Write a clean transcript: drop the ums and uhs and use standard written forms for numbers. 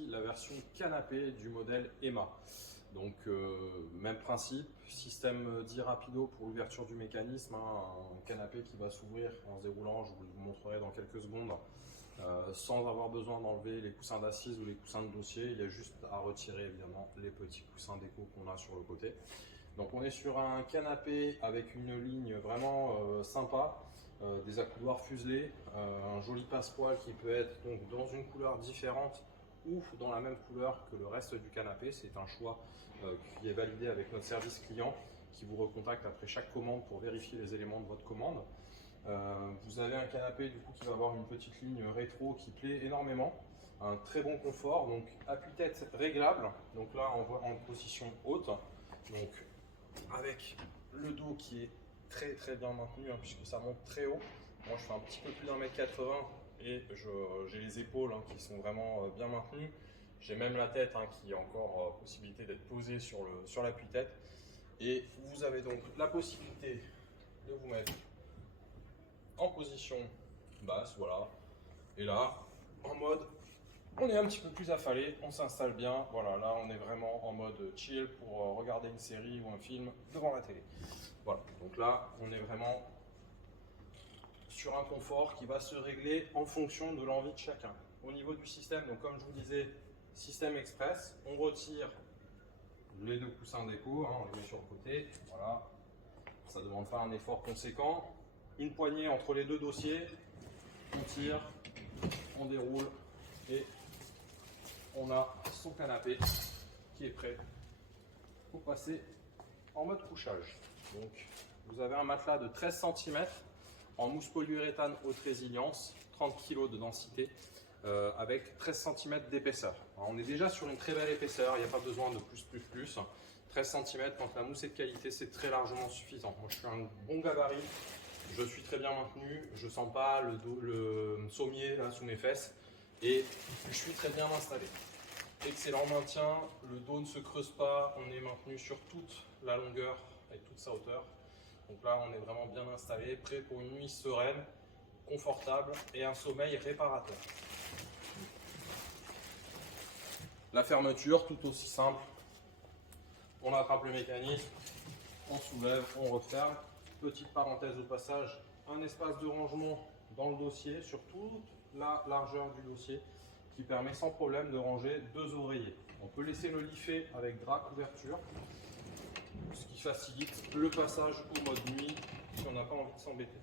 ici la version canapé du modèle EMA. Donc même principe, système dit rapido pour l'ouverture du mécanisme, hein, un canapé qui va s'ouvrir en se déroulant, je vous le montrerai dans quelques secondes, sans avoir besoin d'enlever les coussins d'assises ou les coussins de dossier. Il y a juste à retirer évidemment les petits coussins déco qu'on a sur le côté. Donc on est sur un canapé avec une ligne vraiment sympa, des accoudoirs fuselés, un joli passepoil qui peut être donc dans une couleur différente ou dans la même couleur que le reste du canapé. C'est un choix qui est validé avec notre service client qui vous recontacte après chaque commande pour vérifier les éléments de votre commande. Vous avez un canapé du coup qui va avoir une petite ligne rétro qui plaît énormément, un très bon confort, donc appuie-tête réglable, donc là on voit en position haute, donc avec le dos qui est très bien maintenu, hein, puisque ça monte très haut. Moi je fais un petit peu plus d'1,80 m et j'ai les épaules qui sont vraiment bien maintenues. J'ai même la tête qui a encore possibilité d'être posée sur l'appui-tête. Et vous avez donc la possibilité de vous mettre en position basse, voilà. Et là, en mode, on est un petit peu plus affalé, on s'installe bien. Voilà, là on est vraiment en mode chill pour regarder une série ou un film devant la télé. Voilà, donc là on est vraiment sur un confort qui va se régler en fonction de l'envie de chacun. Au niveau du système, donc comme je vous disais, système express, on retire les deux coussins déco, on les met sur le côté, voilà, ça ne demande pas un effort conséquent. Une poignée entre les deux dossiers, on tire, on déroule et on a son canapé qui est prêt pour passer en mode couchage. Donc vous avez un matelas de 13 cm en mousse polyuréthane haute résilience, 30 kg de densité, avec 13 cm d'épaisseur. On est déjà sur une très belle épaisseur, il n'y a pas besoin de plus. 13 cm, quand la mousse est de qualité, c'est très largement suffisant. Moi je suis un bon gabarit, je suis très bien maintenu, je ne sens pas le sommier là sous mes fesses et je suis très bien installé. Excellent maintien, le dos ne se creuse pas, on est maintenu sur toute la longueur avec toute sa hauteur. Donc là on est vraiment bien installé, prêt pour une nuit sereine, confortable et un sommeil réparateur. La fermeture, tout aussi simple, on attrape le mécanisme, on soulève, on referme. Petite parenthèse au passage, un espace de rangement dans le dossier sur toute la largeur du dossier qui permet sans problème de ranger deux oreillers. On peut laisser le lit fait avec drap couverture, ce qui facilite le passage au mode nuit si on n'a pas envie de s'embêter.